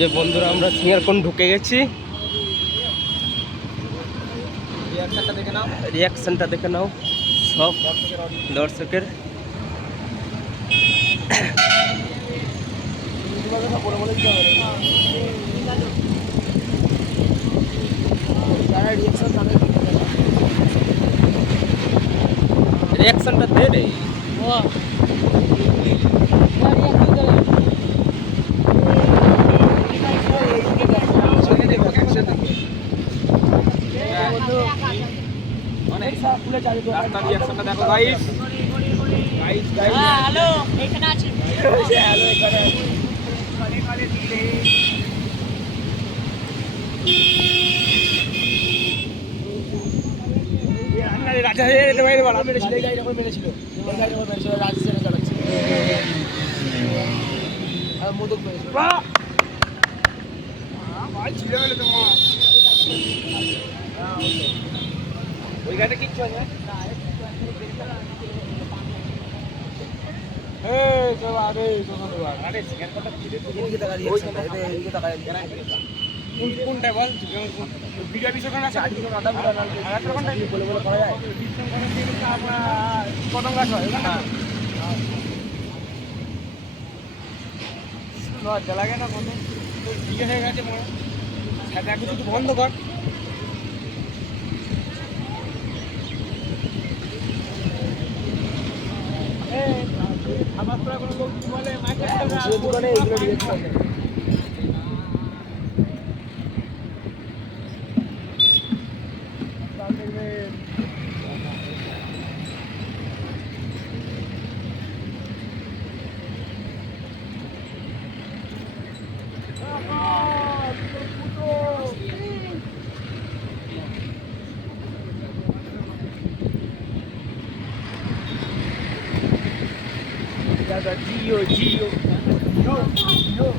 যে বন্ধুরা আমরা সিঙ্গারকোন ঢুকে গেছি। রিয়াকশনটা দেখে নাও সব দর্শকের। রিয়াকশনটা দে রে। দেখো গাইস, হ্যালো এখানে আছি। রাজা মেরেছিল, এই গাড়ি যখন মেরেছিল, এই গাড়ি যখন মেরেছিল রাজা সেনা চালাচ্ছে আর মোদক মেরেছিল। ওই গাড়িটা কিচ্ছু হয় না। কোনটা বল বিঘা পিছনে আছে বলে বলে করা যায়। কদম গাছ হয় লজ্জা লাগে না বন্ধু, বিঘা হয়ে গেছে মনে সাথে এখন শুধু বন্ধ কর। আমার তো এখন লোক বলে দোকানে এইগুলো রিয়েকশন জিও